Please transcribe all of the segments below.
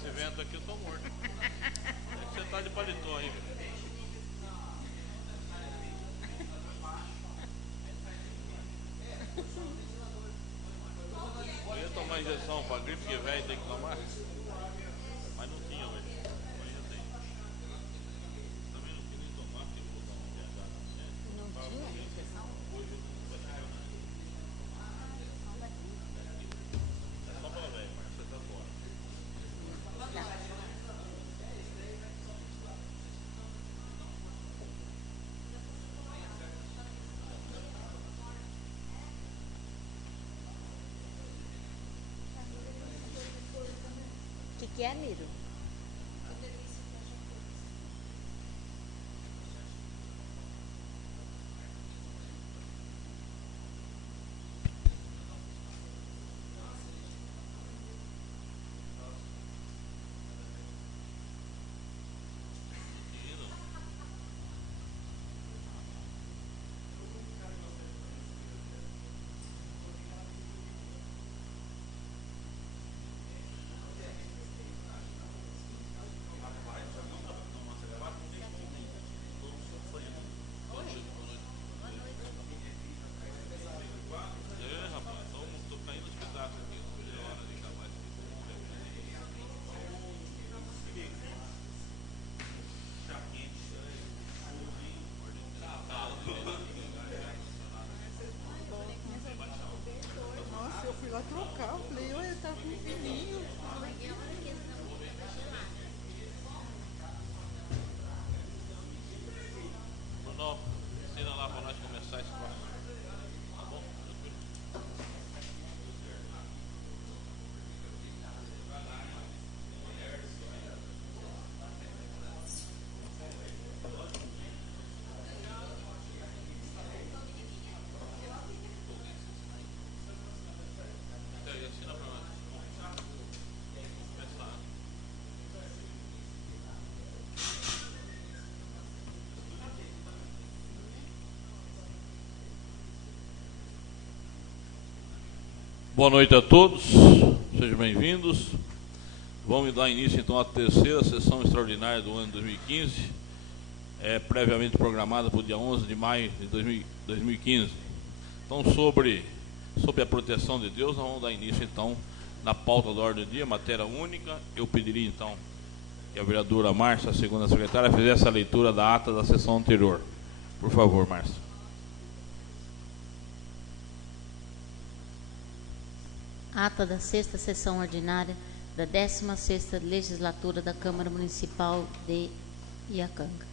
esse vento aqui, eu tô morto. Você tá de paletó aí, velho. Eu ia tomar injeção pra gripe, que velho tem que tomar. Mas não tinha hoje. Hoje eu tenho. Também não queria tomar, porque eu vou dar uma viajada. Não tinha injeção? Hoje não vai ter nada. É só pra velho, mas você tá fora. O que é, Miro? Nossa, eu fui lá trocar, eu falei, olha, tá com fininho. Bruno, ensina lá pra nós começar esse próximo. Tá bom? Tranquilo. Então, ensina pra nós. Começar. Boa noite a todos, sejam bem-vindos. Vamos dar início então à terceira sessão extraordinária do ano de 2015, previamente programada para o dia 11 de maio de 2015. Então, sobre a proteção de Deus, nós vamos dar início então na pauta da ordem do dia, matéria única. Eu pediria então que a vereadora Márcia, a segunda secretária, fizesse a leitura da ata da sessão anterior. Por favor, Márcia. Ata da sexta sessão ordinária da 16ª legislatura da Câmara Municipal de Iacanga.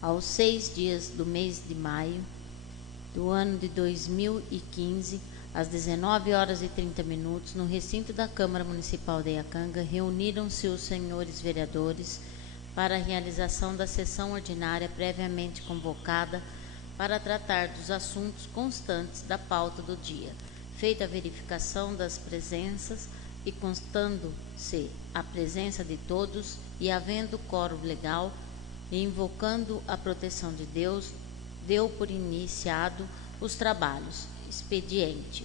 Aos 6 dias do mês de maio do ano de 2015, às 19h30, no recinto da Câmara Municipal de Iacanga, reuniram-se os senhores vereadores para a realização da sessão ordinária previamente convocada para tratar dos assuntos constantes da pauta do dia. Feita a verificação das presenças e constando-se a presença de todos e havendo quórum legal e invocando a proteção de Deus, deu por iniciado os trabalhos. Expediente.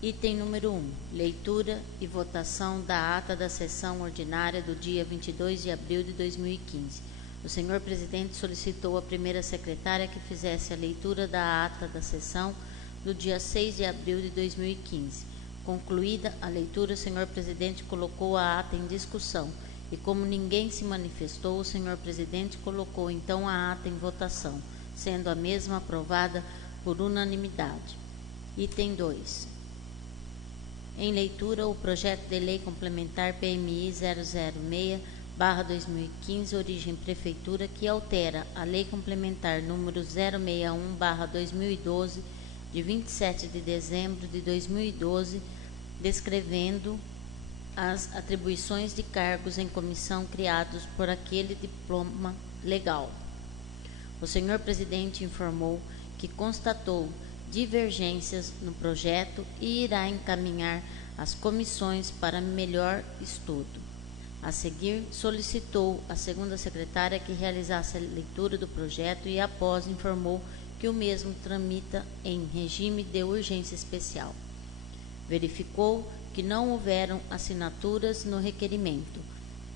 Item número 1. Leitura e votação da ata da sessão ordinária do dia 22 de abril de 2015. O senhor presidente solicitou à primeira secretária que fizesse a leitura da ata da sessão do dia 6 de abril de 2015. Concluída a leitura, o senhor presidente colocou a ata em discussão e, como ninguém se manifestou, o senhor presidente colocou então a ata em votação, sendo a mesma aprovada por unanimidade. Item 2. Em leitura, o projeto de lei complementar PMI 006/2015, origem Prefeitura, que altera a lei complementar número 061/2012, de 27 de dezembro de 2012, descrevendo as atribuições de cargos em comissão criados por aquele diploma legal. O senhor presidente informou que constatou divergências no projeto e irá encaminhar às comissões para melhor estudo. A seguir, solicitou à segunda secretária que realizasse a leitura do projeto e, após, informou que o mesmo tramita em regime de urgência especial. verificou que não houveram assinaturas no requerimento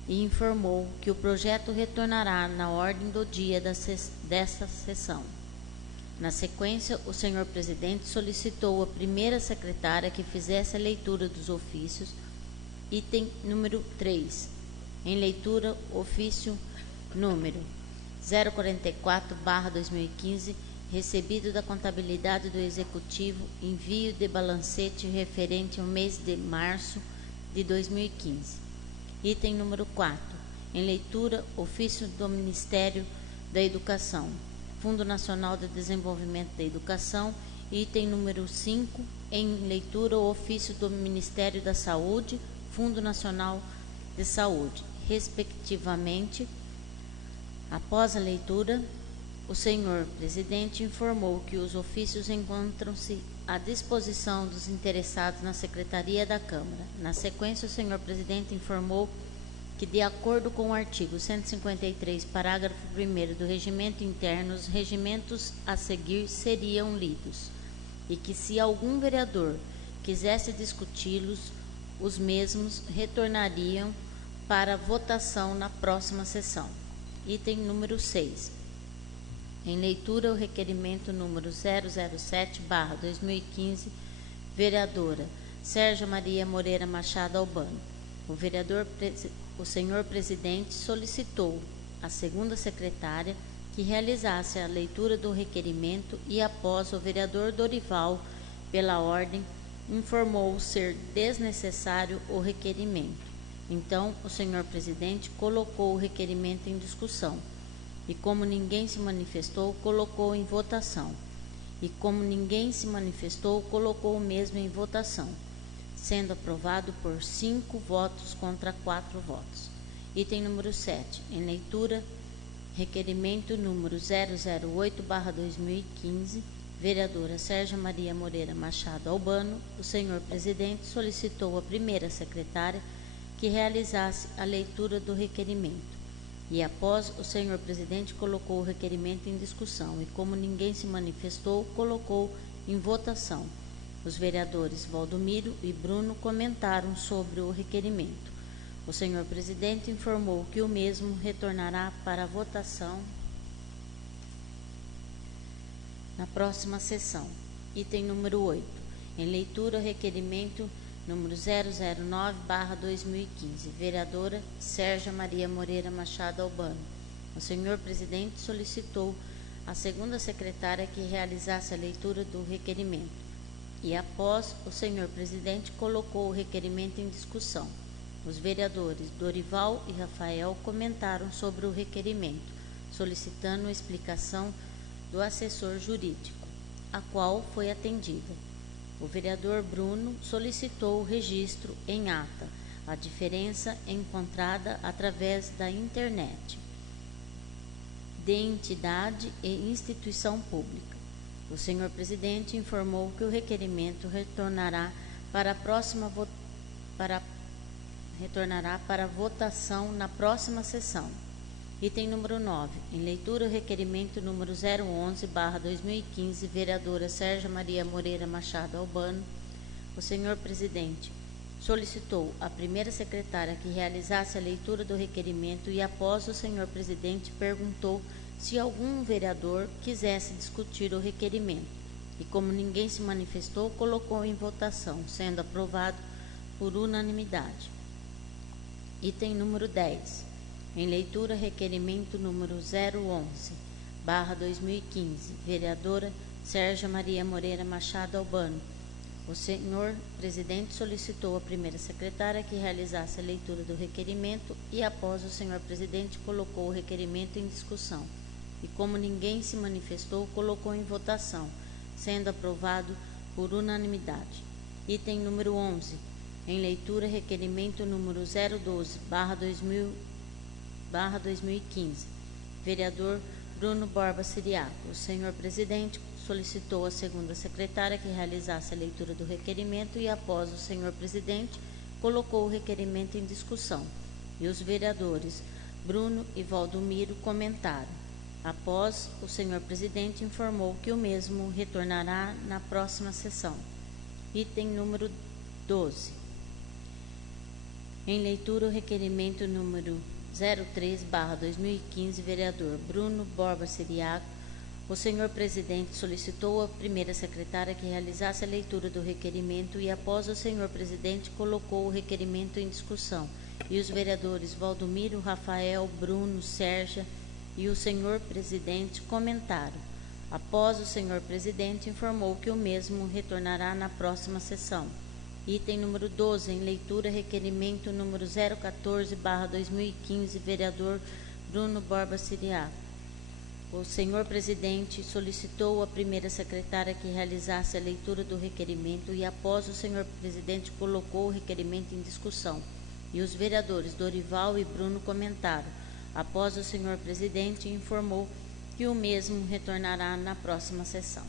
e informou que o projeto retornará na ordem do dia desta sessão. Na sequência, o senhor presidente solicitou à primeira secretária que fizesse a leitura dos ofícios. Item número 3. Em leitura, ofício número 044/2015, recebido da Contabilidade do Executivo, envio de balancete referente ao mês de março de 2015. Item número 4. Em leitura, ofício do Ministério da Educação, Fundo Nacional de Desenvolvimento da Educação. Item número 5. Em leitura, o ofício do Ministério da Saúde, Fundo Nacional de Saúde, respectivamente. Após a leitura, o senhor presidente informou que os ofícios encontram-se à disposição dos interessados na Secretaria da Câmara. Na sequência, o senhor presidente informou que, de acordo com o artigo 153, parágrafo 1º do Regimento Interno, os regimentos a seguir seriam lidos e que, se algum vereador quisesse discuti-los, os mesmos retornariam para votação na próxima sessão. Item número 6. Em leitura, o requerimento número 007/2015, vereadora Sérgio Maria Moreira Machado Albano. O senhor presidente solicitou à segunda secretária que realizasse a leitura do requerimento e, após o vereador Dorival, pela ordem, informou ser desnecessário o requerimento. Então, o senhor presidente colocou o requerimento em discussão e, como ninguém se manifestou, colocou em votação. E, como ninguém se manifestou, colocou o mesmo em votação, sendo aprovado por 5 votos contra 4 votos. Item número 7. Em leitura, requerimento número 008/2015, vereadora Sérgio Maria Moreira Machado Albano. O senhor presidente solicitou à primeira secretária que realizasse a leitura do requerimento. E, após, o senhor presidente colocou o requerimento em discussão e, como ninguém se manifestou, colocou em votação. Os vereadores Valdomiro e Bruno comentaram sobre o requerimento. O senhor presidente informou que o mesmo retornará para votação na próxima sessão. Item número 8. Em leitura, requerimento número 009/2015, vereadora Sérgia Maria Moreira Machado Albano. O senhor presidente solicitou à segunda secretária que realizasse a leitura do requerimento e, após, o senhor presidente colocou o requerimento em discussão. Os vereadores Dorival e Rafael comentaram sobre o requerimento, solicitando a explicação do assessor jurídico, a qual foi atendida. O vereador Bruno solicitou o registro em ata, a diferença encontrada através da internet, de entidade e instituição pública. O senhor presidente informou que o requerimento retornará para votação na próxima sessão. Item número 9. Em leitura, o requerimento número 011/2015, vereadora Sérgia Maria Moreira Machado Albano. O senhor presidente solicitou à primeira secretária que realizasse a leitura do requerimento e, após, o senhor presidente perguntou se algum vereador quisesse discutir o requerimento. E, como ninguém se manifestou, colocou em votação, sendo aprovado por unanimidade. Item número 10. Em leitura, requerimento número 011/2015, vereadora Sérgia Maria Moreira Machado Albano. O senhor presidente solicitou à primeira secretária que realizasse a leitura do requerimento e, após, o senhor presidente colocou o requerimento em discussão. E, como ninguém se manifestou, colocou em votação, sendo aprovado por unanimidade. Item número 11. Em leitura, requerimento número 012/2015, vereador Bruno Borba Siriaco. O senhor presidente solicitou à segunda secretária que realizasse a leitura do requerimento e, após, o senhor presidente colocou o requerimento em discussão. E os vereadores Bruno e Valdomiro comentaram. Após, o senhor presidente informou que o mesmo retornará na próxima sessão. Item número 12. Em leitura, o requerimento número 03/2015, vereador Bruno Borba Siriaco. O senhor presidente solicitou à primeira secretária que realizasse a leitura do requerimento e, após o senhor presidente, colocou o requerimento em discussão. E os vereadores Valdomiro, Rafael, Bruno, Sérgia e o senhor presidente comentaram. Após o senhor presidente, informou que o mesmo retornará na próxima sessão. Item número 12, em leitura, requerimento número 014/2015, vereador Bruno Borba Siriaco. O senhor presidente solicitou à primeira secretária que realizasse a leitura do requerimento e, após o senhor presidente, colocou o requerimento em discussão. E os vereadores Dorival e Bruno comentaram. Após o senhor presidente, informou que o mesmo retornará na próxima sessão.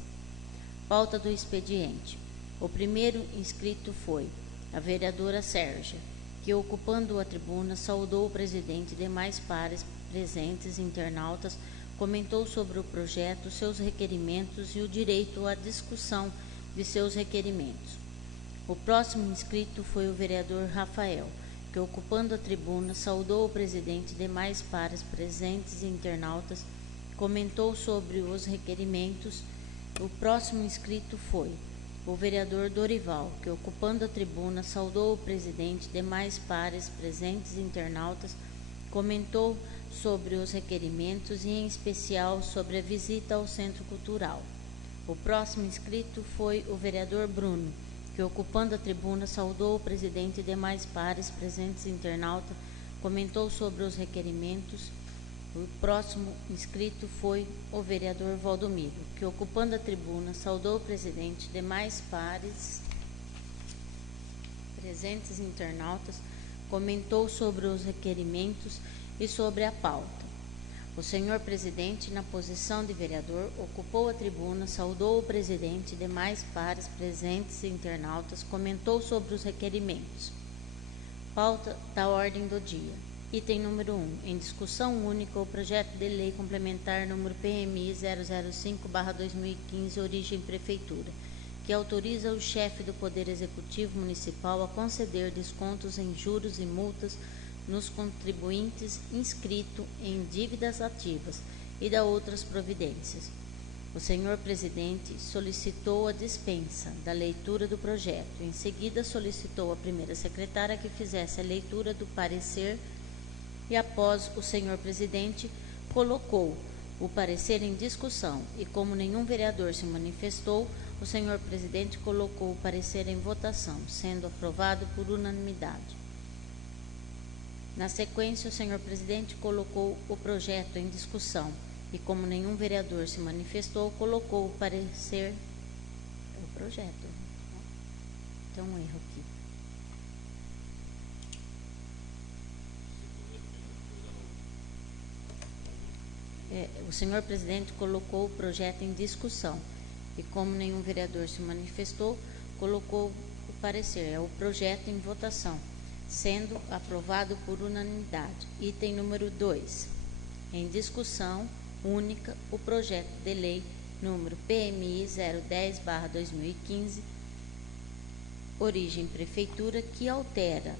Pauta do expediente. O primeiro inscrito foi a vereadora Sérgia, que, ocupando a tribuna, saudou o presidente e demais pares presentes, internautas, comentou sobre o projeto, seus requerimentos e o direito à discussão de seus requerimentos. O próximo inscrito foi o vereador Rafael, que, ocupando a tribuna, saudou o presidente e demais pares presentes e internautas, comentou sobre os requerimentos. O próximo inscrito foi o vereador Dorival, que, ocupando a tribuna, saudou o presidente e demais pares presentes e internautas, comentou sobre os requerimentos e, em especial, sobre a visita ao Centro Cultural. O próximo inscrito foi o vereador Bruno, que, ocupando a tribuna, saudou o presidente e demais pares presentes e internautas, comentou sobre os requerimentos. O próximo inscrito foi o vereador Valdomiro, que, ocupando a tribuna, saudou o presidente e demais pares presentes e internautas, comentou sobre os requerimentos e sobre a pauta. O senhor presidente, na posição de vereador, ocupou a tribuna, saudou o presidente e demais pares presentes e internautas, comentou sobre os requerimentos. Pauta da ordem do dia. Item número 1. Em discussão única, o projeto de lei complementar número PMI 005/2015, origem prefeitura, que autoriza o chefe do Poder Executivo Municipal a conceder descontos em juros e multas nos contribuintes inscritos em dívidas ativas e da outras providências. O senhor presidente solicitou a dispensa da leitura do projeto. Em seguida, solicitou à primeira secretária que fizesse a leitura do parecer e, após o senhor presidente, colocou o parecer em discussão e, como nenhum vereador se manifestou, o senhor presidente colocou o parecer em votação, sendo aprovado por unanimidade. Na sequência, o senhor presidente colocou o projeto em discussão e, como nenhum vereador se manifestou, colocou o parecer, o projeto. Tem um erro aqui. O senhor presidente colocou o projeto em discussão e, como nenhum vereador se manifestou, colocou o parecer, o projeto em votação, sendo aprovado por unanimidade. Item número 2. Em discussão única, o projeto de lei número PMI 010/2015, origem prefeitura, que altera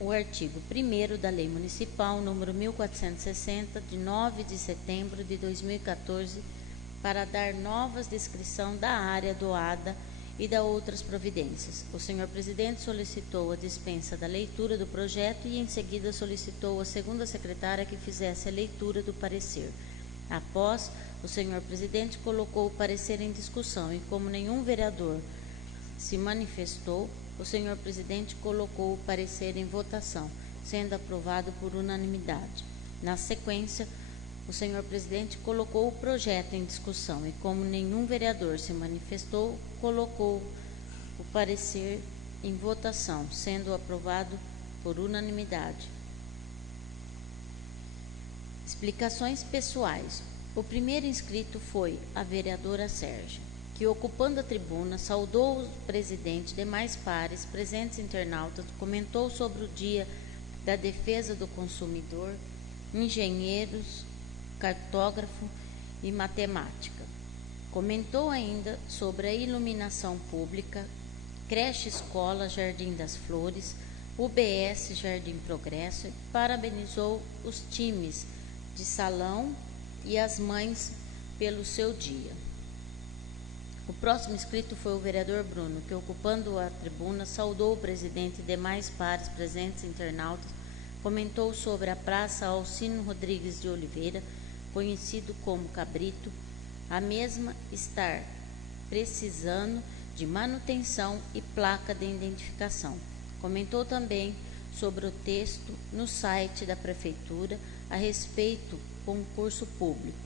o artigo 1º da Lei Municipal número 1460, de 9 de setembro de 2014, para dar novas descrição da área doada e da outras providências. O senhor presidente solicitou a dispensa da leitura do projeto e, em seguida, solicitou à segunda secretária que fizesse a leitura do parecer. Após, o senhor presidente colocou o parecer em discussão e, como nenhum vereador se manifestou, o senhor presidente colocou o parecer em votação, sendo aprovado por unanimidade. Na sequência, o senhor presidente colocou o projeto em discussão e, como nenhum vereador se manifestou, colocou o parecer em votação, sendo aprovado por unanimidade. Explicações pessoais. O primeiro inscrito foi a vereadora Sérgia, que, ocupando a tribuna, saudou o presidente e demais pares presentes internautas, comentou sobre o Dia da Defesa do Consumidor, engenheiros, cartógrafo e matemática. Comentou ainda sobre a iluminação pública Creche Escola Jardim das Flores, UBS Jardim Progresso, e parabenizou os times de salão e as mães pelo seu dia. O próximo inscrito foi o vereador Bruno, que, ocupando a tribuna, saudou o presidente e demais pares presentes internautas, comentou sobre a Praça Alcino Rodrigues de Oliveira, conhecido como Cabrito, a mesma estar precisando de manutenção e placa de identificação. Comentou também sobre o texto no site da Prefeitura a respeito do concurso público.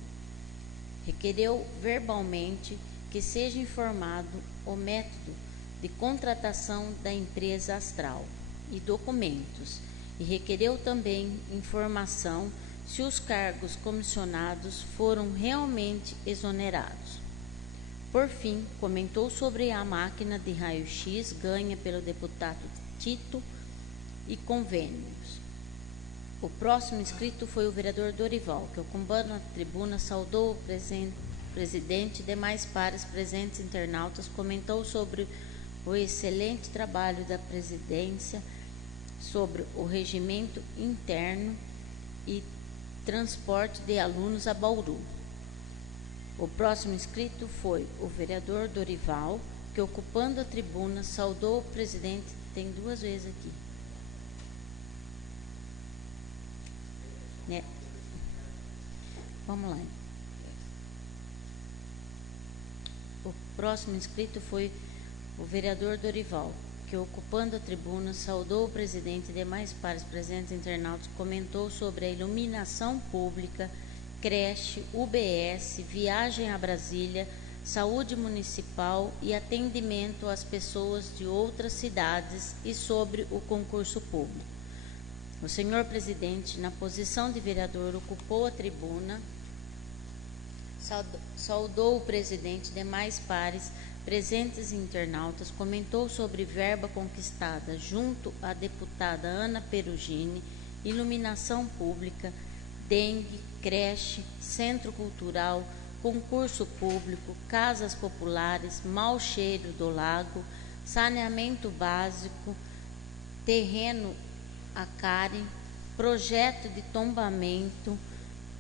Requereu verbalmente que seja informado o método de contratação da empresa Astral e documentos, e requereu também informação se os cargos comissionados foram realmente exonerados. Por fim, comentou sobre a máquina de raio-x ganha pelo deputado Tito e convênios. O próximo inscrito foi o vereador Dorival, que, ocupando a tribuna, saudou o presidente e demais pares presentes internautas, comentou sobre o excelente trabalho da presidência, sobre o regimento interno e transporte de alunos a Bauru. O próximo inscrito foi o vereador Dorival, que, ocupando a tribuna, saudou o presidente. Tem duas vezes aqui. Vamos lá. O próximo inscrito foi o vereador Dorival, que, ocupando a tribuna, saudou o presidente e demais pares presentes internautas, comentou sobre a iluminação pública, creche, UBS, viagem a Brasília, saúde municipal e atendimento às pessoas de outras cidades e sobre o concurso público. O senhor presidente, na posição de vereador, ocupou a tribuna, saudou o presidente e demais pares presentes e internautas, comentou sobre verba conquistada junto à deputada Ana Perugini, iluminação pública, dengue, creche, centro cultural, concurso público, casas populares, mau cheiro do lago, saneamento básico, terreno a Karen, projeto de tombamento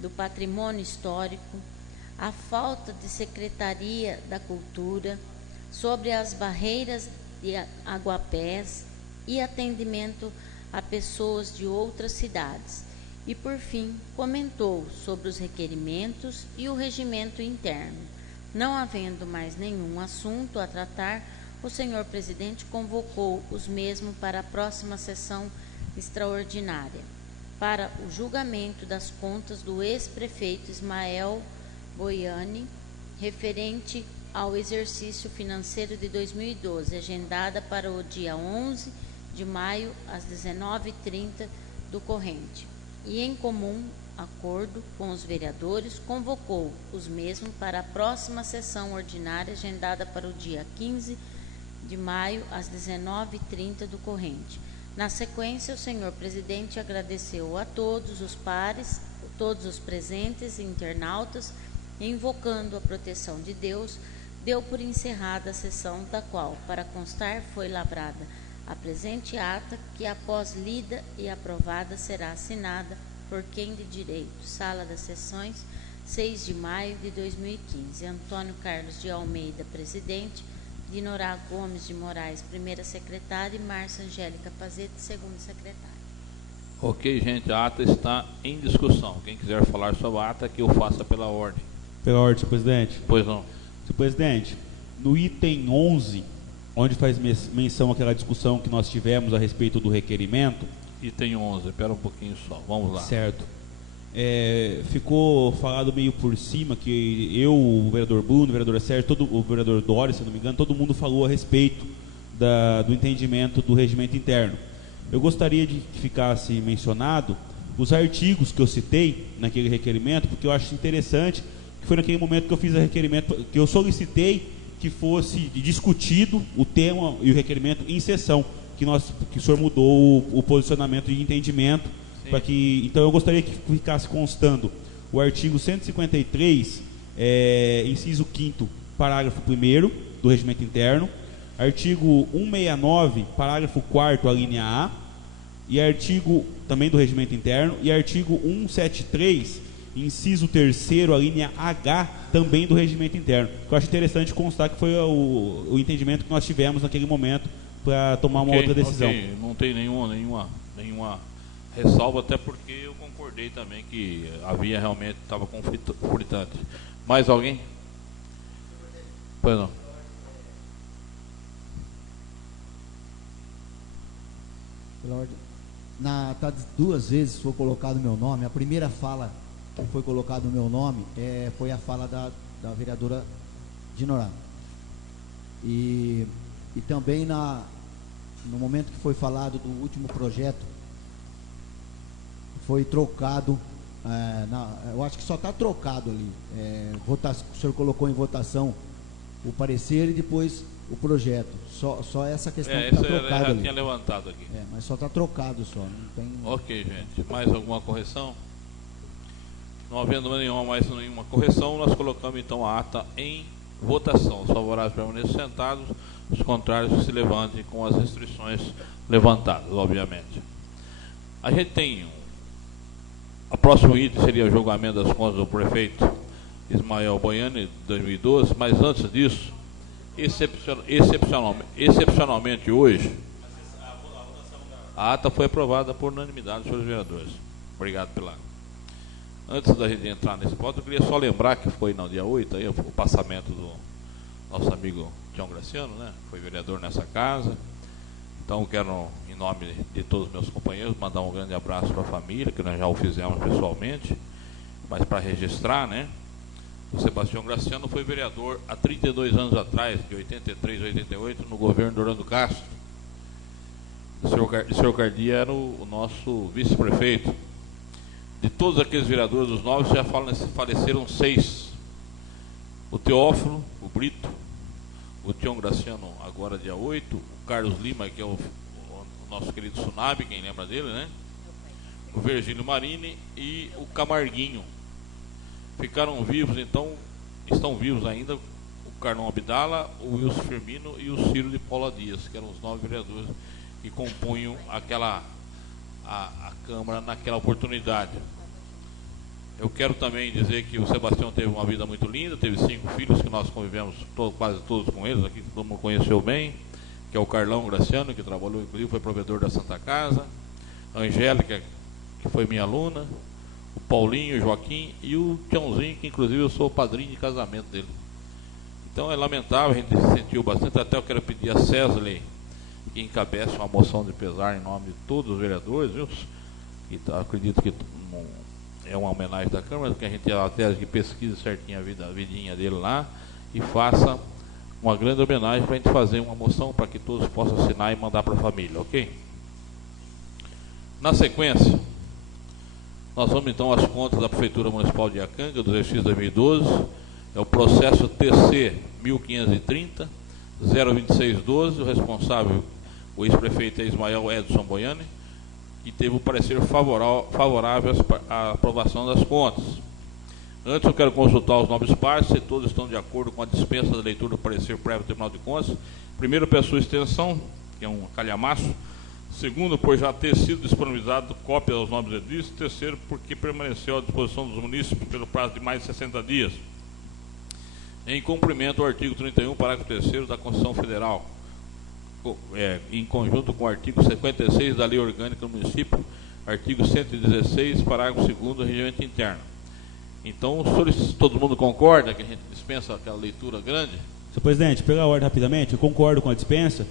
do patrimônio histórico, a falta de Secretaria da Cultura, sobre as barreiras de aguapés e atendimento a pessoas de outras cidades. E, por fim, comentou sobre os requerimentos e o regimento interno. Não havendo mais nenhum assunto a tratar, o senhor presidente convocou os mesmos para a próxima sessão extraordinária, para o julgamento das contas do ex-prefeito Ismael Boiani, referente ao exercício financeiro de 2012, agendada para o dia 11 de maio, às 19h30 do corrente. E, em comum acordo com os vereadores, convocou os mesmos para a próxima sessão ordinária, agendada para o dia 15 de maio, às 19h30 do corrente. Na sequência, o senhor presidente agradeceu a todos os pares, todos os presentes e internautas, invocando a proteção de Deus, deu por encerrada a sessão, da qual, para constar, foi lavrada a presente ata, que, após lida e aprovada, será assinada por quem de direito. Sala das Sessões, 6 de maio de 2015. Antônio Carlos de Almeida, presidente. Dinorá Gomes de Moraes, primeira secretária. E Márcia Angélica Pazete, segunda secretária. Ok, gente, a ata está em discussão. Quem quiser falar sobre a ata, que eu faça pela ordem. Pela ordem, senhor presidente. Pois não. Senhor presidente, no item 11, onde faz menção àquela discussão que nós tivemos a respeito do requerimento. Item 11, espera um pouquinho só, vamos lá. Certo. Ficou falado meio por cima que eu, o vereador Bruno, o vereador Sérgio, o vereador Dória, se não me engano, todo mundo falou a respeito do entendimento do regimento interno. Eu gostaria de que ficasse mencionado os artigos que eu citei naquele requerimento, porque eu acho interessante que foi naquele momento que eu fiz o requerimento, que eu solicitei que fosse discutido o tema e o requerimento em sessão, que o senhor mudou o posicionamento de entendimento, para que, então eu gostaria que ficasse constando o artigo 153, inciso 5º, parágrafo 1º do regimento interno, artigo 169, parágrafo 4º, a linha A, e artigo também do regimento interno, e artigo 173, inciso 3º, a linha H, também do regimento interno. Eu acho interessante constar que foi o entendimento que nós tivemos naquele momento para tomar uma outra decisão. Okay. Não tem nenhuma ressalva, até porque eu concordei também que havia realmente, estava conflitante. Mais alguém? Pois não. Pela ordem. Tá 2 vezes foi colocado o meu nome. A primeira fala que foi colocado o meu nome foi a fala da vereadora Dinorá. E também no momento que foi falado do último projeto, foi trocado, eu acho que só está trocado ali, o senhor colocou em votação o parecer e depois o projeto, só essa questão que está trocada ali. Tinha levantado aqui. Mas só está trocado só, não tem... Ok, gente, mais alguma correção? Não havendo mais nenhuma correção, nós colocamos então a ata em votação. Os favoráveis permaneçam sentados, os contrários que se levantem com as restrições levantadas, obviamente. A gente tem a próximo item seria o julgamento das contas do prefeito Ismael Boiani, de 2012, mas antes disso, excepcionalmente hoje, a ata foi aprovada por unanimidade, senhores vereadores. Obrigado pela... Antes da gente entrar nesse ponto, eu queria só lembrar que foi no dia 8, aí, o passamento do nosso amigo Tião Graciano, né? Foi vereador nessa casa. Então, quero, em nome de todos os meus companheiros, mandar um grande abraço para a família, que nós já o fizemos pessoalmente, mas para registrar, né? O Sebastião Graciano foi vereador há 32 anos atrás, de 83 a 88, no governo do Orlando Castro. O senhor Cardia era o nosso vice-prefeito. De todos aqueles vereadores, dos 9, já faleceram 6. O Teófilo, o Brito, o Tião Graciano, agora dia 8, o Carlos Lima, que é o nosso querido Sunab, quem lembra dele, né? O Virgílio Marini e o Camarguinho. Ficaram vivos, então, estão vivos ainda, o Carlão Abdala, o Wilson Firmino e o Ciro de Paula Dias, que eram os 9 vereadores que compunham a Câmara naquela oportunidade. Eu quero também dizer que o Sebastião teve uma vida muito linda, teve 5 filhos que nós convivemos quase todos com eles, aqui que todo mundo conheceu bem, que é o Carlão Graciano, que trabalhou, inclusive foi provedor da Santa Casa, a Angélica, que foi minha aluna, o Paulinho, o Joaquim e o Tiãozinho, que inclusive eu sou o padrinho de casamento dele. Então é lamentável, a gente se sentiu bastante, até eu quero pedir a Césley, que encabeça uma moção de pesar em nome de todos os vereadores, viu? E acredito que é uma homenagem da Câmara, que a gente até que pesquise certinho a vidinha dele lá e faça uma grande homenagem para a gente fazer uma moção para que todos possam assinar e mandar para a família, ok? Na sequência, nós vamos então às contas da Prefeitura Municipal de Iacanga, do exercício 2012, é o processo TC 1530, 02612, o responsável, o ex-prefeito é Ismael Edson Boiani, e teve o parecer favorável à aprovação das contas. Antes eu quero consultar os nobres partes, se todos estão de acordo com a dispensa da leitura do parecer prévio do Tribunal de Contas. Primeiro, peço sua extensão, que é um calhamaço. Segundo, por já ter sido disponibilizado cópia aos nobres edis. Terceiro, porque permaneceu à disposição dos munícipes pelo prazo de mais de 60 dias. Em cumprimento ao artigo 31, parágrafo 3º da Constituição Federal, em conjunto com o artigo 56 da Lei Orgânica do Município, artigo 116, parágrafo 2º do Regimento Interno. Então, todo mundo concorda que a gente dispensa aquela leitura grande? Senhor presidente, pela ordem rapidamente, eu concordo com a dispensa.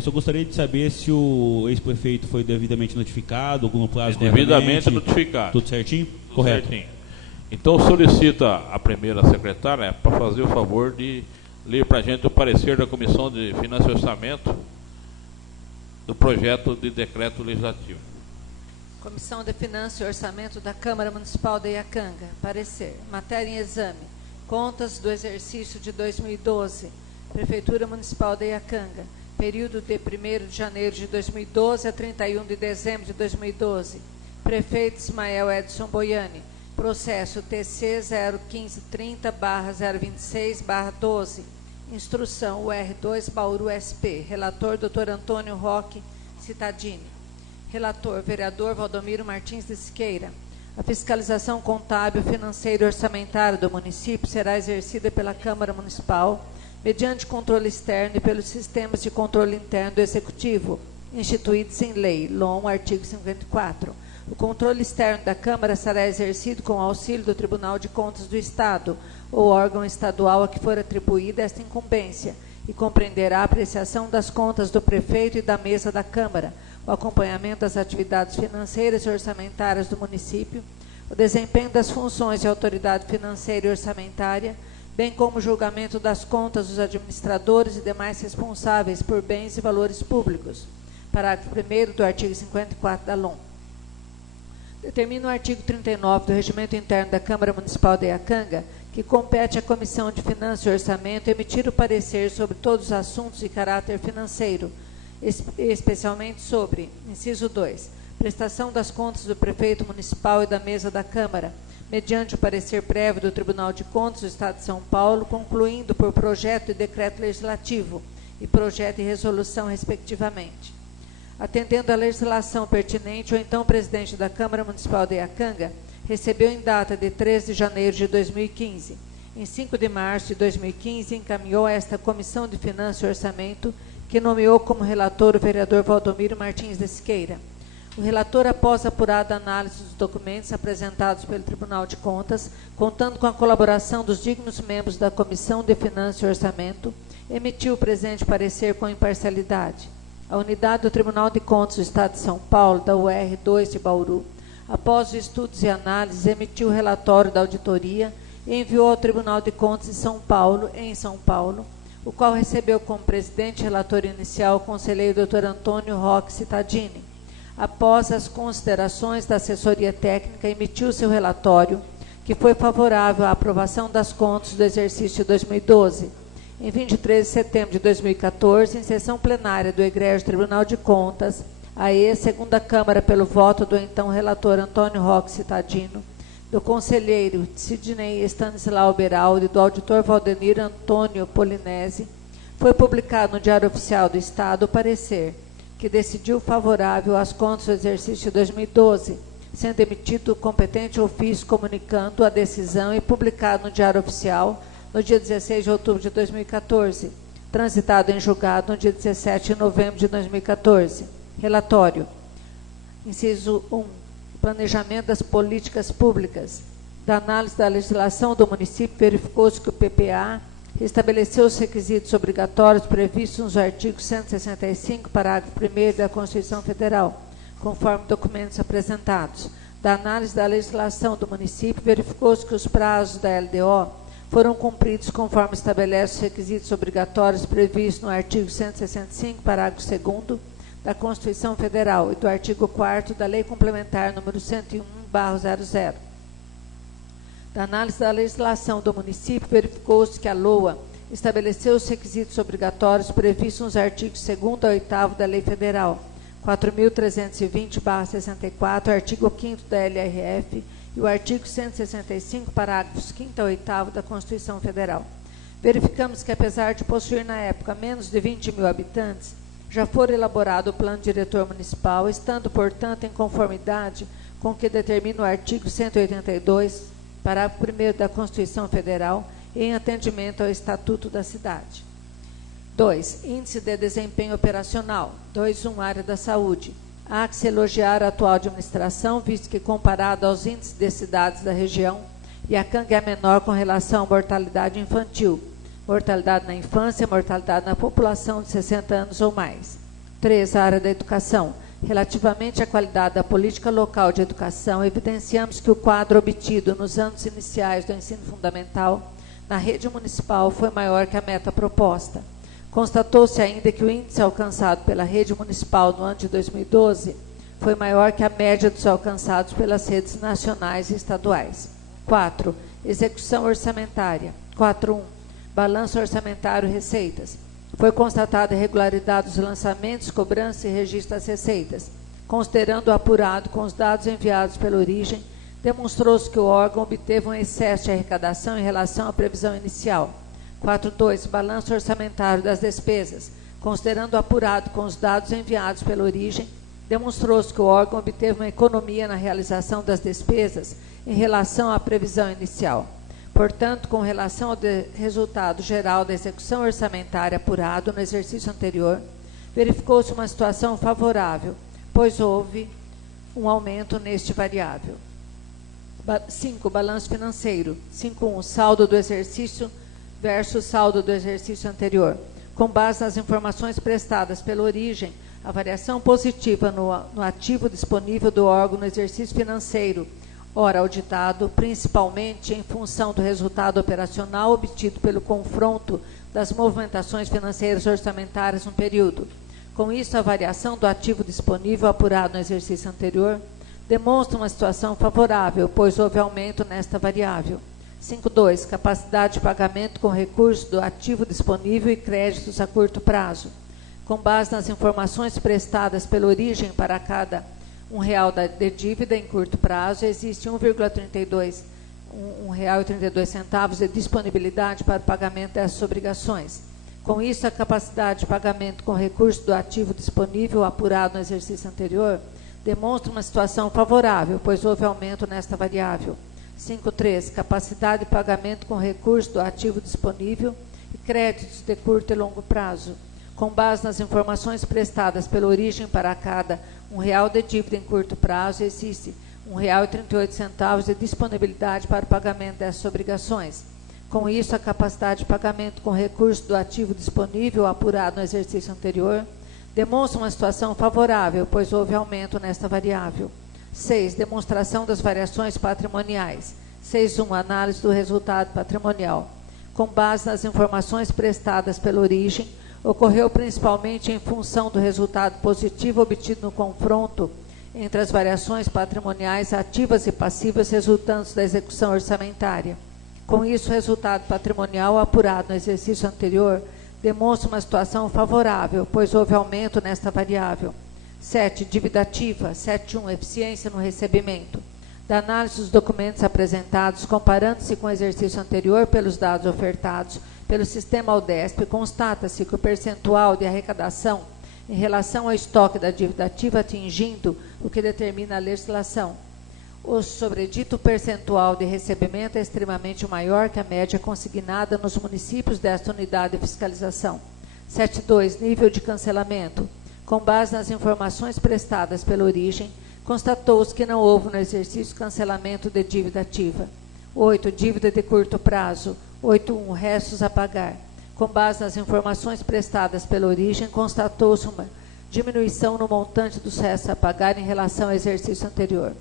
Só gostaria de saber se o ex-prefeito foi devidamente notificado, algum prazo devidamente notificado. Tudo certinho? Tudo correto. Certinho. Então, solicita a primeira secretária para fazer o favor de ler para a gente o parecer da Comissão de Finanças e Orçamento do projeto de decreto legislativo. Comissão de Finanças e Orçamento da Câmara Municipal de Iacanga. Parecer. Matéria em exame. Contas do exercício de 2012. Prefeitura Municipal de Iacanga. Período de 1º de janeiro de 2012 a 31 de dezembro de 2012. Prefeito Ismael Edson Boiani. Processo TC 01530/026/12. Instrução UR2, Bauru SP. Relator, Dr. Antônio Roque Cittadini. Relator, vereador Valdomiro Martins de Siqueira. A fiscalização contábil, financeira e orçamentária do município será exercida pela Câmara Municipal, mediante controle externo e pelos sistemas de controle interno do Executivo, instituídos em lei, LOM, artigo 54. O controle externo da Câmara será exercido com auxílio do Tribunal de Contas do Estado, ou órgão estadual a que for atribuída esta incumbência, e compreenderá a apreciação das contas do prefeito e da mesa da Câmara, o acompanhamento das atividades financeiras e orçamentárias do município, o desempenho das funções de autoridade financeira e orçamentária, bem como o julgamento das contas dos administradores e demais responsáveis por bens e valores públicos. Parágrafo 1º do artigo 54 da LOM. Determina o artigo 39 do Regimento Interno da Câmara Municipal de Iacanga que compete à Comissão de Finanças e Orçamento emitir o parecer sobre todos os assuntos de caráter financeiro, especialmente sobre, inciso 2, prestação das contas do prefeito municipal e da mesa da Câmara, mediante o parecer prévio do Tribunal de Contas do Estado de São Paulo, concluindo por projeto e decreto legislativo e projeto e resolução, respectivamente. Atendendo à legislação pertinente, o então presidente da Câmara Municipal de Iacanga recebeu em data de 3 de janeiro de 2015. Em 5 de março de 2015, encaminhou a esta Comissão de Finanças e Orçamento, que nomeou como relator o vereador Valdomiro Martins de Siqueira. O relator, após apurada análise dos documentos apresentados pelo Tribunal de Contas, contando com a colaboração dos dignos membros da Comissão de Finanças e Orçamento, emitiu o presente parecer com imparcialidade. A unidade do Tribunal de Contas do Estado de São Paulo, da UR2 de Bauru, após os estudos e análises, emitiu o relatório da auditoria e enviou ao Tribunal de Contas de São Paulo, em São Paulo, o qual recebeu como presidente e relator inicial o conselheiro Dr. Antônio Roque Cittadini. Após as considerações da assessoria técnica, emitiu seu relatório, que foi favorável à aprovação das contas do exercício de 2012. Em 23 de setembro de 2014, em sessão plenária do Egrégio Tribunal de Contas, a segunda Câmara, pelo voto do então relator Antônio Roque Cittadino, do conselheiro Sidney Stanislau Beraldi e do auditor Valdenir Antônio Polinese, foi publicado no Diário Oficial do Estado o parecer, que decidiu favorável às contas do exercício de 2012, sendo emitido o competente ofício comunicando a decisão e publicado no Diário Oficial no dia 16 de outubro de 2014, transitado em julgado no dia 17 de novembro de 2014. Relatório. Inciso 1. Planejamento das políticas públicas. Da análise da legislação do município, verificou-se que o PPA estabeleceu os requisitos obrigatórios previstos nos artigos 165, parágrafo 1º da Constituição Federal, conforme documentos apresentados. Da análise da legislação do município, verificou-se que os prazos da LDO foram cumpridos conforme estabelece os requisitos obrigatórios previstos no artigo 165, parágrafo 2º da Constituição Federal e do artigo 4º da Lei Complementar número 101/00. Da análise da legislação do município, verificou-se que a LOA estabeleceu os requisitos obrigatórios previstos nos artigos 2º a 8º da Lei Federal 4.320/64, artigo 5º da LRF e o artigo 165, parágrafos 5º a 8º da Constituição Federal. Verificamos que, apesar de possuir na época menos de 20 mil habitantes, já foi elaborado o Plano Diretor Municipal, estando, portanto, em conformidade com o que determina o artigo 182, parágrafo 1º da Constituição Federal, em atendimento ao Estatuto da Cidade. 2. Índice de desempenho operacional. 2.1. Área da saúde. Há que se elogiar a atual administração, visto que, comparado aos índices de cidades da região, Iacanga é a menor com relação à mortalidade infantil, mortalidade na infância, mortalidade na população de 60 anos ou mais. 3. A área da educação. Relativamente à qualidade da política local de educação, evidenciamos que o quadro obtido nos anos iniciais do ensino fundamental na rede municipal foi maior que a meta proposta. Constatou-se ainda que o índice alcançado pela rede municipal no ano de 2012 foi maior que a média dos alcançados pelas redes nacionais e estaduais. 4. Execução orçamentária. 4.1. Balanço orçamentário e receitas. Foi constatada a irregularidade dos lançamentos, cobranças e registro das receitas. Considerando o apurado com os dados enviados pela origem, demonstrou-se que o órgão obteve um excesso de arrecadação em relação à previsão inicial. 4.2. Balanço orçamentário das despesas. Considerando apurado com os dados enviados pela origem, demonstrou-se que o órgão obteve uma economia na realização das despesas em relação à previsão inicial. Portanto, com relação ao resultado geral da execução orçamentária apurado no exercício anterior, verificou-se uma situação favorável, pois houve um aumento neste variável. 5. Balanço financeiro. 5.1. Saldo do exercício versus saldo do exercício anterior. Com base nas informações prestadas pela origem, a variação positiva no ativo disponível do órgão no exercício financeiro, ora auditado, principalmente em função do resultado operacional obtido pelo confronto das movimentações financeiras orçamentárias no período. Com isso, a variação do ativo disponível apurado no exercício anterior demonstra uma situação favorável, pois houve aumento nesta variável. 5.2. Capacidade de pagamento com recursos do ativo disponível e créditos a curto prazo. Com base nas informações prestadas pela origem para cada R$1 de dívida em curto prazo, existe R$1,32 de disponibilidade para o pagamento dessas obrigações. Com isso, a capacidade de pagamento com recurso do ativo disponível apurado no exercício anterior demonstra uma situação favorável, pois houve aumento nesta variável. 5.3. Capacidade de pagamento com recurso do ativo disponível e créditos de curto e longo prazo. Com base nas informações prestadas pela origem para cada R$1 de dívida em curto prazo, existe R$1,38 de disponibilidade para o pagamento dessas obrigações. Com isso, a capacidade de pagamento com recurso do ativo disponível apurado no exercício anterior demonstra uma situação favorável, pois houve aumento nesta variável. 6. Demonstração das variações patrimoniais. 6.1. Análise do resultado patrimonial. Com base nas informações prestadas pela origem, ocorreu principalmente em função do resultado positivo obtido no confronto entre as variações patrimoniais ativas e passivas resultantes da execução orçamentária. Com isso, o resultado patrimonial apurado no exercício anterior demonstra uma situação favorável, pois houve aumento nesta variável. 7. Dívida ativa. 7.1. Eficiência no recebimento. Da análise dos documentos apresentados, comparando-se com o exercício anterior pelos dados ofertados pelo sistema Aldesp, constata-se que o percentual de arrecadação em relação ao estoque da dívida ativa atingindo o que determina a legislação. O sobredito percentual de recebimento é extremamente maior que a média consignada nos municípios desta unidade de fiscalização. 7.2. Nível de cancelamento. Com base nas informações prestadas pela origem, constatou-se que não houve no exercício cancelamento de dívida ativa. 8. Dívida de curto prazo. 8.1. Restos a pagar. Com base nas informações prestadas pela origem, constatou-se uma diminuição no montante dos restos a pagar em relação ao exercício anterior.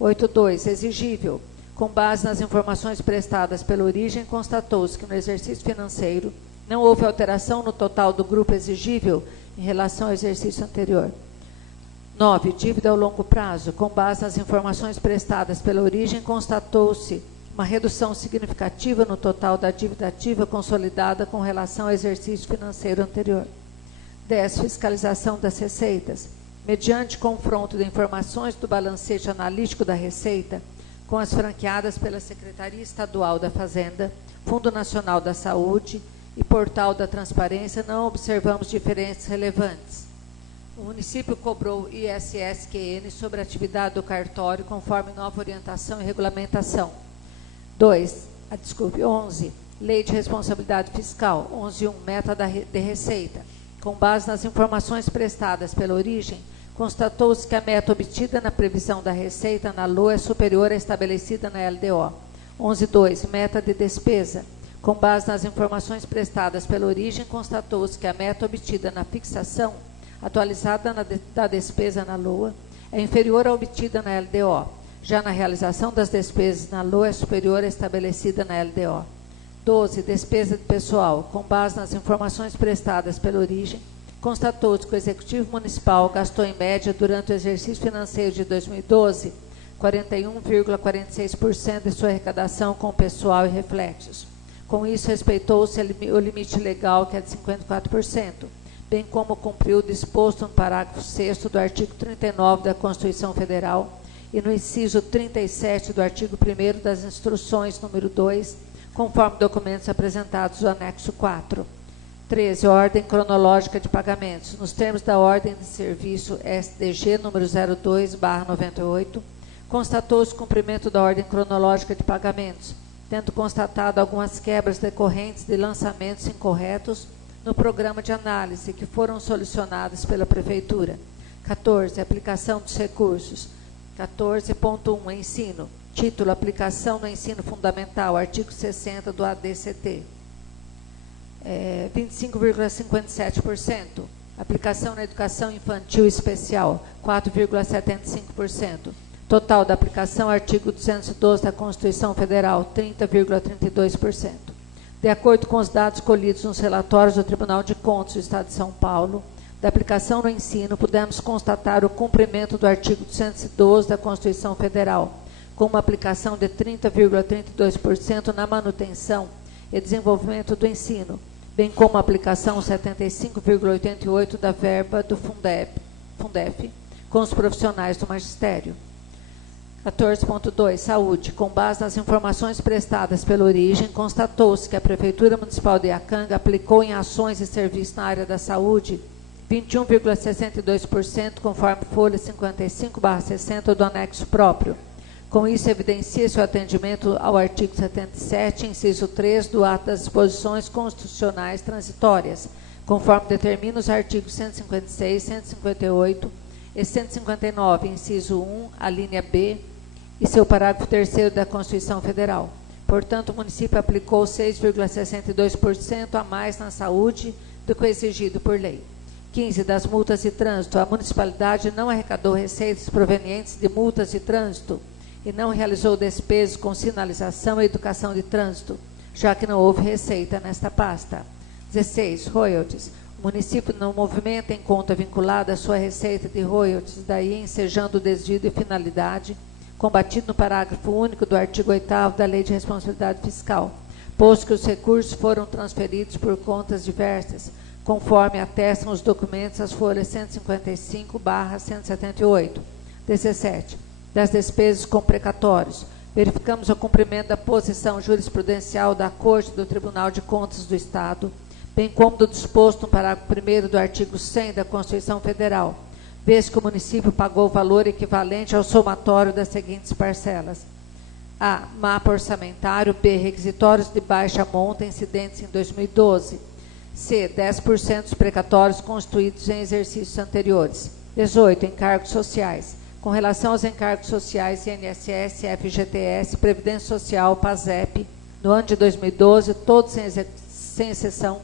8.2. Exigível. Com base nas informações prestadas pela origem, constatou-se que no exercício financeiro não houve alteração no total do grupo exigível em relação ao exercício anterior. 9. Dívida ao longo prazo. Com base nas informações prestadas pela origem, constatou-se uma redução significativa no total da dívida ativa consolidada com relação ao exercício financeiro anterior. 10. Fiscalização das receitas. Mediante confronto de informações do balancete analítico da Receita com as franqueadas pela Secretaria Estadual da Fazenda, Fundo Nacional da Saúde e Portal da Transparência, não observamos diferenças relevantes. O município cobrou ISS-QN sobre a atividade do cartório conforme nova orientação e regulamentação. 11. Lei de Responsabilidade Fiscal. 11.1. Meta de Receita. Com base nas informações prestadas pela origem, constatou-se que a meta obtida na previsão da receita na LOA é superior à estabelecida na LDO. 11.2. Meta de despesa. Com base nas informações prestadas pela origem, constatou-se que a meta obtida na fixação atualizada da despesa na LOA é inferior à obtida na LDO. Já na realização das despesas na LOA é superior à estabelecida na LDO. 12. Despesa de pessoal. Com base nas informações prestadas pela origem, constatou-se que o Executivo Municipal gastou em média durante o exercício financeiro de 2012 41,46% de sua arrecadação com pessoal e reflexos. Com isso, respeitou-se o limite legal, que é de 54%, bem como cumpriu o disposto no parágrafo 6º do artigo 39 da Constituição Federal e no inciso 37 do artigo 1º das Instruções número 2, conforme documentos apresentados no anexo 4. 13. Ordem cronológica de pagamentos. Nos termos da Ordem de Serviço SDG número 02/98, constatou-se o cumprimento da ordem cronológica de pagamentos, tendo constatado algumas quebras decorrentes de lançamentos incorretos no programa de análise que foram solucionadas pela Prefeitura. 14. Aplicação dos recursos. 14.1. Ensino. Título: Aplicação no ensino fundamental, artigo 60 do ADCT. 25,57%. Aplicação na educação infantil especial, 4,75%. Total da aplicação, artigo 212 da Constituição Federal, 30,32%. De acordo com os dados colhidos nos relatórios do Tribunal de Contas do Estado de São Paulo, da aplicação no ensino, pudemos constatar o cumprimento do artigo 212 da Constituição Federal, com uma aplicação de 30,32% na manutenção e desenvolvimento do ensino, bem como a aplicação 75,88% da verba do Fundef com os profissionais do magistério. 14.2. Saúde. Com base nas informações prestadas pela Origem, constatou-se que a Prefeitura Municipal de Iacanga aplicou em ações e serviços na área da saúde 21,62%, conforme folha 55/60 do anexo próprio. Com isso, evidencia-se o atendimento ao artigo 77, inciso 3, do ato das disposições constitucionais transitórias, conforme determina os artigos 156, 158 e 159, inciso 1, a linha B, e seu parágrafo 3º da Constituição Federal. Portanto, o município aplicou 6,62% a mais na saúde do que o exigido por lei. 15. Das multas de trânsito. A municipalidade não arrecadou receitas provenientes de multas de trânsito e não realizou despesas com sinalização e educação de trânsito, já que não houve receita nesta pasta. 16. Royalties. O município não movimenta em conta vinculada a sua receita de royalties, daí ensejando o desvio de finalidade, combatido no parágrafo único do artigo 8º da Lei de Responsabilidade Fiscal, posto que os recursos foram transferidos por contas diversas, conforme atestam os documentos as folhas 155/178. 17. Das despesas com precatórios. Verificamos o cumprimento da posição jurisprudencial da Corte do Tribunal de Contas do Estado, bem como do disposto no parágrafo 1º do artigo 100 da Constituição Federal, vez que o município pagou o valor equivalente ao somatório das seguintes parcelas: A. Mapa orçamentário. B. Requisitórios de baixa monta incidentes em 2012. C. 10% dos precatórios constituídos em exercícios anteriores. 18. Encargos sociais. Com relação aos encargos sociais, INSS, FGTS, Previdência Social, PASEP, no ano de 2012, todos, sem exceção,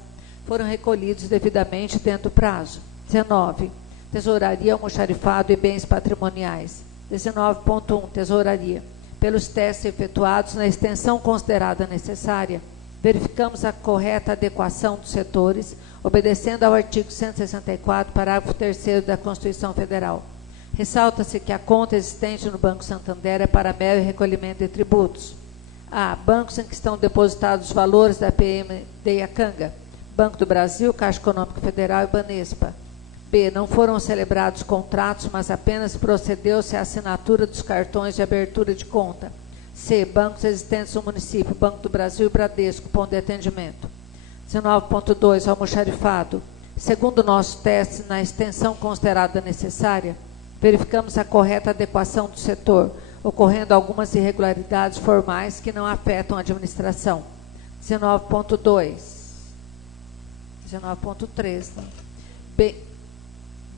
foram recolhidos devidamente dentro do prazo. 19. Tesouraria, almoxarifado e bens patrimoniais. 19.1. Tesouraria. Pelos testes efetuados na extensão considerada necessária, verificamos a correta adequação dos setores, obedecendo ao artigo 164, parágrafo 3º da Constituição Federal. Ressalta-se que a conta existente no Banco Santander é para mero recolhimento de tributos. A. Bancos em que estão depositados os valores da PM de Iacanga, Banco do Brasil, Caixa Econômica Federal e Banespa. B. Não foram celebrados contratos, mas apenas procedeu-se à assinatura dos cartões de abertura de conta. C. Bancos existentes no município, Banco do Brasil e Bradesco, ponto de atendimento. 19.2. Almoxarifado. Segundo o nosso teste, na extensão considerada necessária, verificamos a correta adequação do setor, ocorrendo algumas irregularidades formais que não afetam a administração. 19.2. 19.3.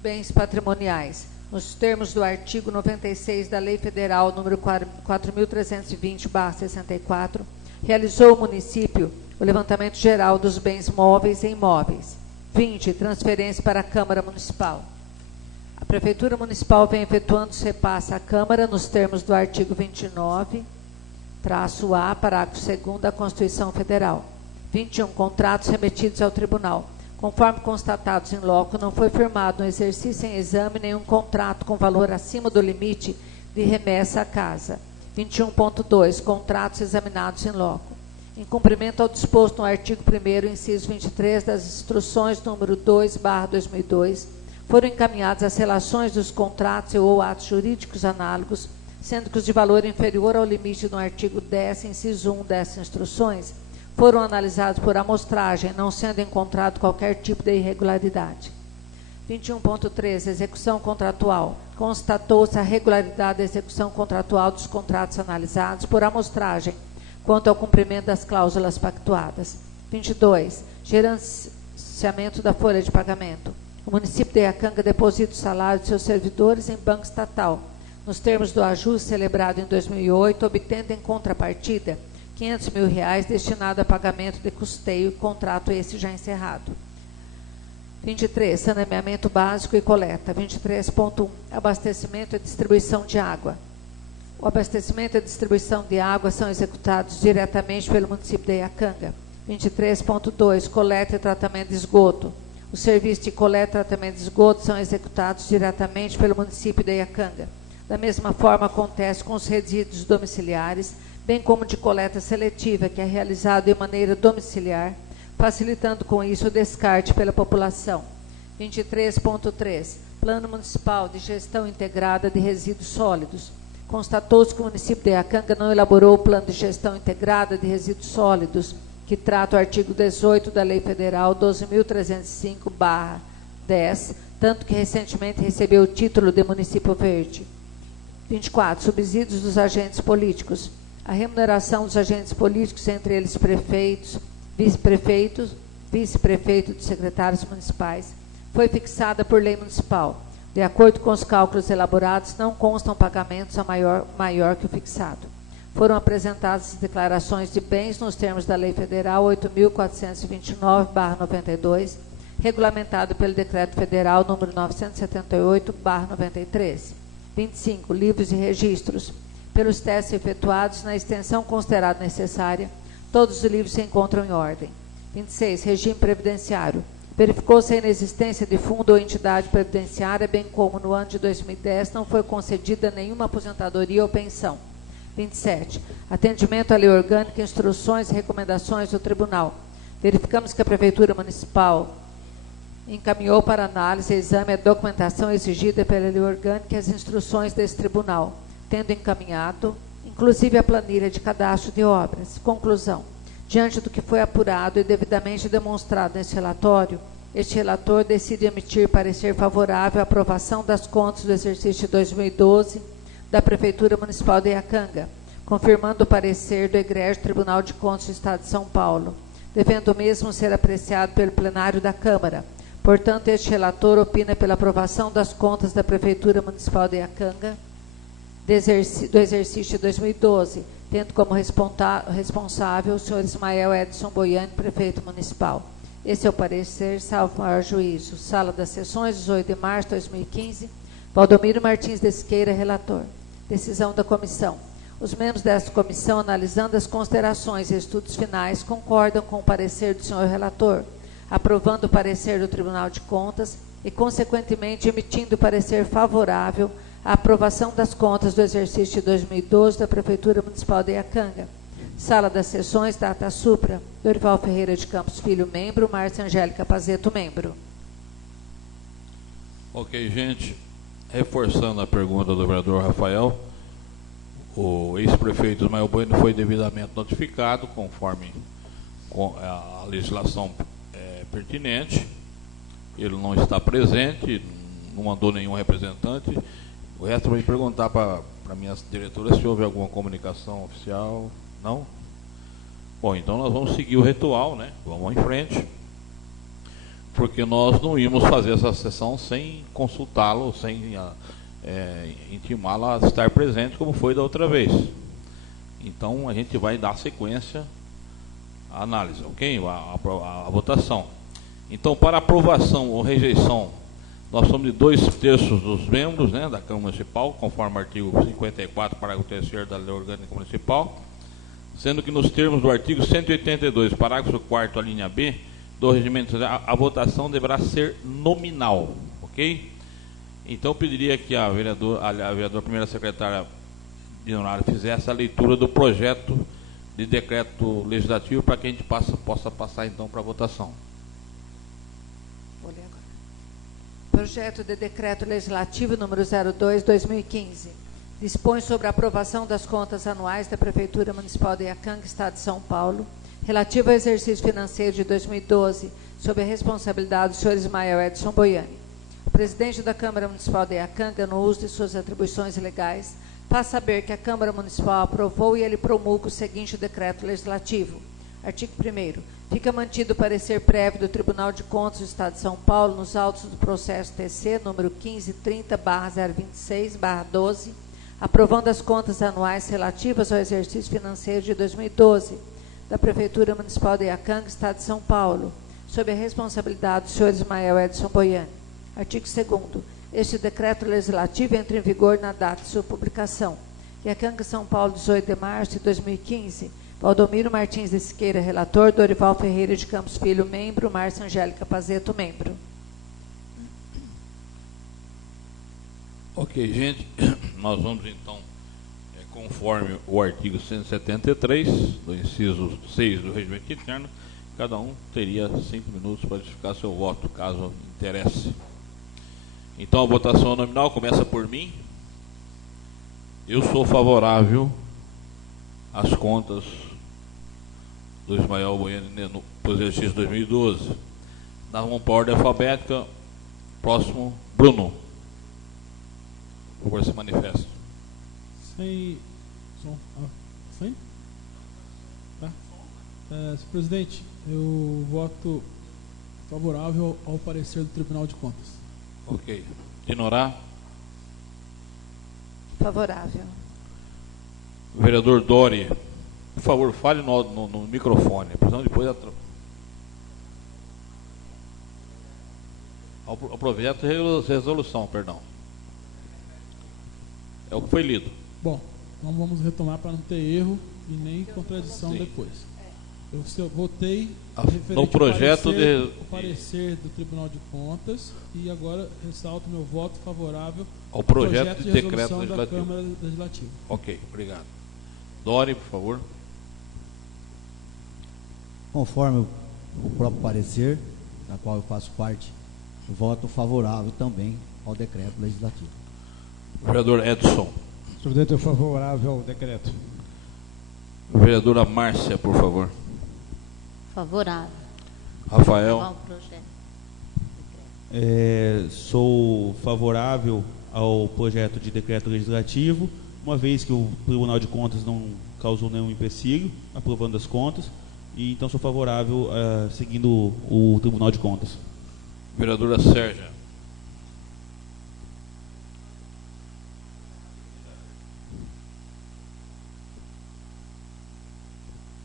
Bens patrimoniais. Nos termos do artigo 96 da Lei Federal número 4.320/64, realizou o município o levantamento geral dos bens móveis e imóveis. 20. Transferência para a Câmara Municipal. A Prefeitura Municipal vem efetuando os repasses à Câmara nos termos do artigo 29-A, parágrafo 2º da Constituição Federal. 21. Contratos remetidos ao Tribunal. Conforme constatados em loco, não foi firmado no exercício em exame nenhum contrato com valor acima do limite de remessa à casa. 21.2. Contratos examinados em loco. Em cumprimento ao disposto no artigo 1º, inciso 23 das instruções número 2/2002, foram encaminhadas as relações dos contratos ou atos jurídicos análogos sendo que os de valor inferior ao limite no artigo 10, inciso 1 dessas instruções, foram analisados por amostragem, não sendo encontrado qualquer tipo de irregularidade. 21.3. Execução contratual. Constatou-se a regularidade da execução contratual dos contratos analisados por amostragem, quanto ao cumprimento das cláusulas pactuadas. 22. Gerenciamento da folha de pagamento. O município de Iacanga deposita o salário de seus servidores em banco estatal, nos termos do ajuste celebrado em 2008, obtendo em contrapartida R$500 mil destinado a pagamento de custeio, contrato esse já encerrado. 23. Saneamento básico e coleta. 23.1. Abastecimento e distribuição de água. O abastecimento e a distribuição de água são executados diretamente pelo município de Iacanga. 23.2. Coleta e tratamento de esgoto. Os serviços de coleta e tratamento de esgoto são executados diretamente pelo município de Iacanga. Da mesma forma acontece com os resíduos domiciliares, bem como de coleta seletiva, que é realizado de maneira domiciliar, facilitando com isso o descarte pela população. 23.3. Plano Municipal de Gestão Integrada de Resíduos Sólidos. Constatou-se que o município de Iacanga não elaborou o Plano de Gestão Integrada de Resíduos Sólidos, que trata o artigo 18 da Lei Federal 12.305/10, tanto que recentemente recebeu o título de município verde. 24. Subsídios dos agentes políticos. A remuneração dos agentes políticos, entre eles prefeitos, vice-prefeitos, vice-prefeito e secretários municipais, foi fixada por lei municipal. De acordo com os cálculos elaborados, não constam pagamentos a maior que o fixado. Foram apresentadas declarações de bens nos termos da Lei Federal 8.429/92, regulamentado pelo Decreto Federal número 978/93. 25. Livros e registros. Pelos testes efetuados na extensão considerada necessária, todos os livros se encontram em ordem. 26. Regime previdenciário. Verificou-se a inexistência de fundo ou entidade previdenciária, bem como no ano de 2010 não foi concedida nenhuma aposentadoria ou pensão. 27. Atendimento à lei orgânica, instruções e recomendações do tribunal. Verificamos que a Prefeitura Municipal encaminhou para análise e exame a documentação exigida pela lei orgânica e as instruções desse tribunal, tendo encaminhado, inclusive, a planilha de cadastro de obras. Conclusão. Diante do que foi apurado e devidamente demonstrado nesse relatório, este relator decide emitir parecer favorável à aprovação das contas do exercício de 2012 da Prefeitura Municipal de Iacanga, confirmando o parecer do Egrégio Tribunal de Contas do Estado de São Paulo, devendo o mesmo ser apreciado pelo plenário da Câmara. Portanto, este relator opina pela aprovação das contas da Prefeitura Municipal de Iacanga do exercício de 2012, tendo como responsável o senhor Ismael Edson Boiani, prefeito municipal. Esse é o parecer, salvo maior juízo. Sala das Sessões, 18 de março de 2015. Valdomiro Martins de Siqueira, relator. Decisão da comissão. Os membros desta comissão, analisando as considerações e estudos finais, concordam com o parecer do senhor relator, aprovando o parecer do Tribunal de Contas e, consequentemente, emitindo o parecer favorável à aprovação das contas do exercício de 2012 da Prefeitura Municipal de Iacanga. Sala das Sessões, data supra. Dorival Ferreira de Campos Filho, membro. Márcia Angélica Pazeto, membro. Ok, gente. Reforçando a pergunta do vereador Rafael, o ex-prefeito Ismael Bueno foi devidamente notificado, conforme a legislação pertinente. Ele não está presente, não mandou nenhum representante. O resto eu vou perguntar para minhas diretoras se houve alguma comunicação oficial. Não? Bom, então nós vamos seguir o ritual, né? Vamos em frente. Porque nós não íamos fazer essa sessão sem consultá-lo, sem intimá-lo a estar presente, como foi da outra vez. Então a gente vai dar sequência à análise, ok? A votação. Então, para aprovação ou rejeição, nós somos de 2/3 dos membros, né, da Câmara Municipal, conforme o artigo 54, parágrafo 3º da Lei Orgânica Municipal, sendo que nos termos do artigo 182, parágrafo 4º, a linha B, do regimento, a votação deverá ser nominal, ok? Então, eu pediria que a vereadora primeira secretária de honorário fizesse a leitura do projeto de decreto legislativo para que a gente possa passar, então, para a votação. Vou ler agora. Projeto de decreto legislativo número 02/2015, dispõe sobre a aprovação das contas anuais da Prefeitura Municipal de Iacanga, Estado de São Paulo, relativo ao exercício financeiro de 2012, sob a responsabilidade do senhor Ismael Edson Boiani. O presidente da Câmara Municipal de Iacanga, no uso de suas atribuições legais, faz saber que a Câmara Municipal aprovou e ele promulga o seguinte decreto legislativo. Artigo 1º. Fica mantido o parecer prévio do Tribunal de Contas do Estado de São Paulo nos autos do processo TC número 1530/026/12, aprovando as contas anuais relativas ao exercício financeiro de 2012 da Prefeitura Municipal de Iacanga, Estado de São Paulo, sob a responsabilidade do senhor Ismael Edson Boiani. Artigo 2º. Este decreto legislativo entra em vigor na data de sua publicação. Iacanga, São Paulo, 18 de março de 2015. Valdomiro Martins de Siqueira, relator. Dorival Ferreira de Campos Filho, membro. Márcia Angélica Pazeto, membro. Ok, gente, nós vamos então, conforme o artigo 173, do inciso 6 do Regimento Interno, cada um teria 5 minutos para justificar seu voto, caso interesse. Então a votação nominal começa por mim. Eu sou favorável às contas do Ismael Boiani no exercício 2012. Nós vamos para a ordem alfabética. Próximo, Bruno. Por favor, se manifesta. Sem. Tá. Senhor presidente, eu voto favorável ao parecer do Tribunal de Contas. Ok. Dinorá. Favorável. Vereador Dori, por favor, fale no microfone. Precisamos depois ao projeto de resolução, perdão. É o que foi lido. Bom, então vamos retomar para não ter erro e nem contradição. Sim. Depois. Eu votei no projeto o parecer do Tribunal de Contas e agora ressalto meu voto favorável ao projeto de decreto legislativo da Câmara Legislativa. Ok, obrigado. Dori, por favor. Conforme o próprio parecer, da qual eu faço parte, voto favorável também ao decreto legislativo. Vereador Edson. Senhor presidente, eu sou favorável ao decreto. Vereadora Márcia, por favor. Favorável. Rafael. Ao projeto. Sou favorável ao projeto de decreto legislativo, uma vez que o Tribunal de Contas não causou nenhum empecilho, aprovando as contas, e então sou favorável seguindo o Tribunal de Contas. Vereadora Sérgia.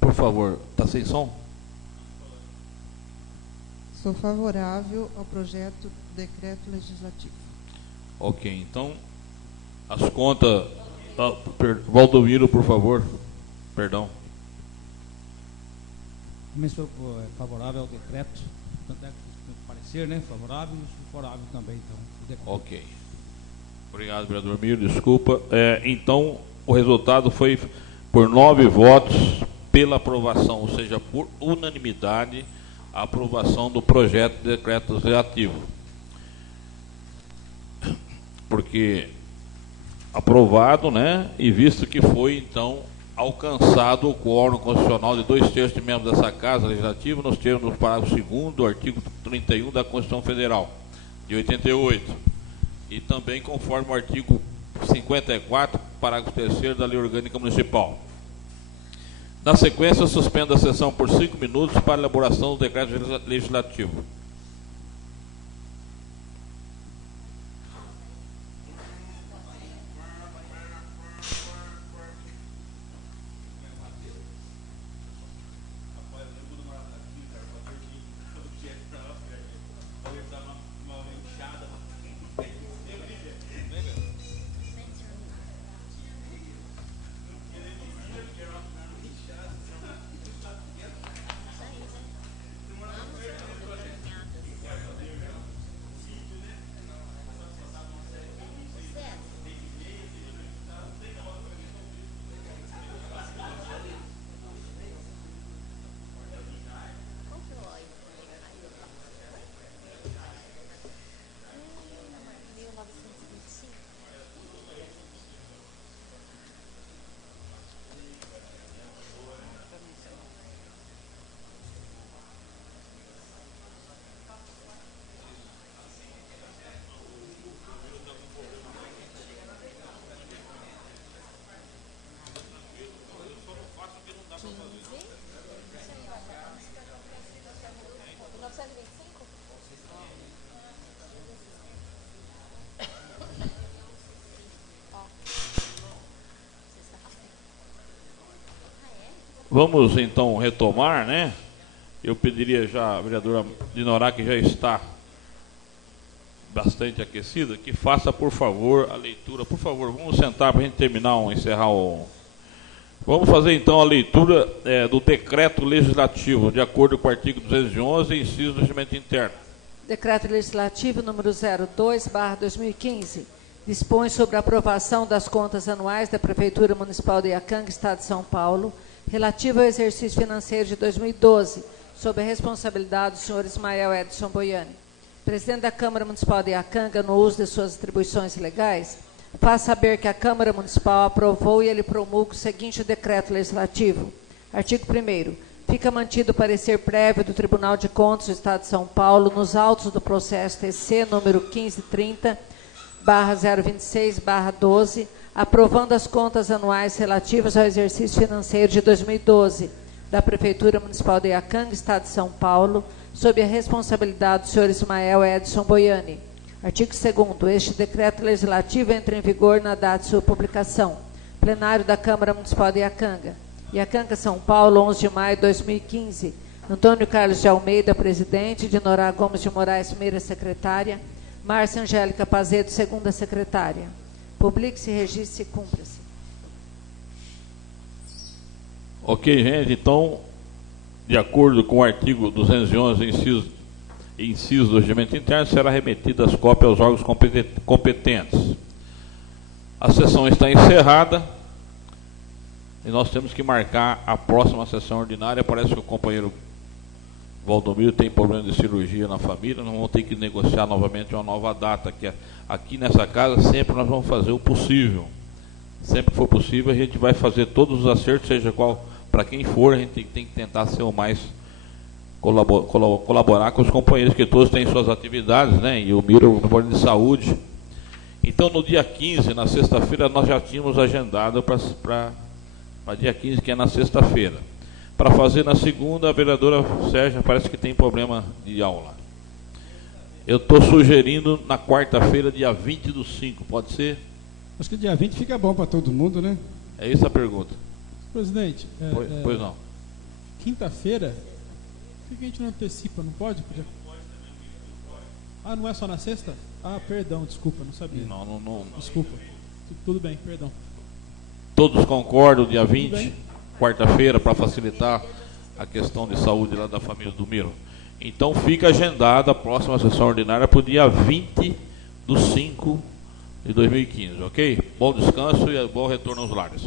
Por favor, está sem som? Sou favorável ao projeto do decreto legislativo. Ok, então as contas. Valdomiro, por favor. Perdão. Também sou favorável ao decreto. Tanto é que parecer, né? Favorável e sou favorável também. Então, ok. Obrigado, vereador Miro. Desculpa. Então, o resultado foi por 9 votos pela aprovação, ou seja, por unanimidade, a aprovação do projeto de decreto legislativo. Porque aprovado, né, e visto que foi, então, alcançado o quórum constitucional de 2/3 de membros dessa Casa Legislativa, nos termos do parágrafo 2º do artigo 31 da Constituição Federal, de 88, e também conforme o artigo 54, parágrafo 3º da Lei Orgânica Municipal. Na sequência, eu suspendo a sessão por 5 minutos para a elaboração do decreto legislativo. Vamos então retomar, né? Eu pediria já a vereadora Dinorá, que já está bastante aquecida, que faça, por favor, a leitura. Por favor, vamos sentar para a gente terminar, encerrar o... Vamos fazer então a leitura do decreto legislativo, de acordo com o artigo 211, inciso do regimento interno. Decreto legislativo número 02/2015 dispõe sobre a aprovação das contas anuais da Prefeitura Municipal de Iacanga, Estado de São Paulo, relativo ao exercício financeiro de 2012, sob a responsabilidade do senhor Ismael Edson Boiani. Presidente da Câmara Municipal de Iacanga, no uso de suas atribuições legais, faz saber que a Câmara Municipal aprovou e ele promulga o seguinte decreto legislativo. Artigo 1º. Fica mantido o parecer prévio do Tribunal de Contas do Estado de São Paulo nos autos do processo TC número 1530/026/12, aprovando as contas anuais relativas ao exercício financeiro de 2012 da Prefeitura Municipal de Iacanga, Estado de São Paulo, sob a responsabilidade do senhor Ismael Edson Boiani. Artigo 2º. Este decreto legislativo entra em vigor na data de sua publicação. Plenário da Câmara Municipal de Iacanga. Iacanga, São Paulo, 11 de maio de 2015. Antônio Carlos de Almeida, presidente. Dinorá Gomes de Moraes, primeira secretária. Márcia Angélica Pazedo, segunda secretária. Publique-se, registre e cumpra-se. Ok, gente, então, de acordo com o artigo 211, inciso do regimento interno, será remetida as cópias aos órgãos competentes. A sessão está encerrada e nós temos que marcar a próxima sessão ordinária. Parece que o companheiro Valdomiro tem problema de cirurgia na família, nós vamos ter que negociar novamente uma nova data, que aqui nessa casa sempre nós vamos fazer o possível. Sempre que for possível, a gente vai fazer todos os acertos, seja qual, para quem for, a gente tem que tentar ser o mais colaborar com os companheiros, que todos têm suas atividades, né? E o Miro, o plano de saúde. Então, no dia 15, na sexta-feira, nós já tínhamos agendado para dia 15, que é na sexta-feira. Para fazer na segunda, a vereadora Sérgia parece que tem problema de aula. Eu estou sugerindo na quarta-feira, dia 20/5, pode ser? Acho que dia 20 fica bom para todo mundo, né? É isso a pergunta. Presidente, Pois não. Quinta-feira, por que a gente não antecipa? Não pode? Ah, não é só na sexta? Ah, perdão, desculpa, não sabia. Não. Desculpa. Tudo bem, perdão. Todos concordam, dia 20, quarta-feira, para facilitar a questão de saúde lá da família do Miro. Então fica agendada a próxima sessão ordinária para o dia 20/5 de 2015, ok? Bom descanso e bom retorno aos lares.